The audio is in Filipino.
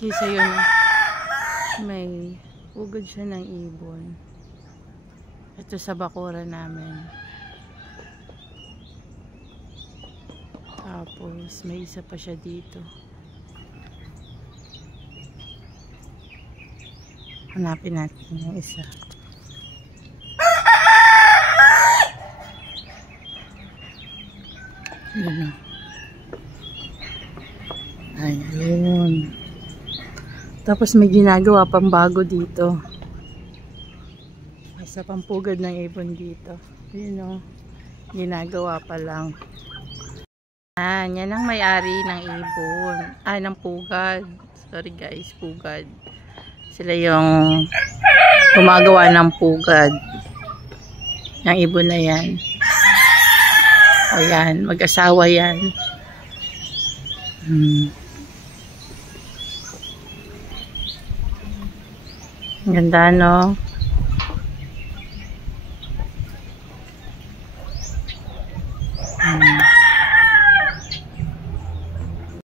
Kisa yun, may ugod siya ng ibon. Ito sa bakura namin. Tapos may isa pa siya dito. Hanapin natin yung isa. Ayun. Ayun. Tapos may ginagawa pang bago dito. Isa pang pugad ng ibon dito. Ayun o. Ginagawa pa lang. Yan ang may-ari ng ibon. Ng pugad. Sorry guys, pugad. Sila yung gumagawa ng pugad. Yung ibon na yan. Ayan, mag-asawa yan. Ang ganda, no?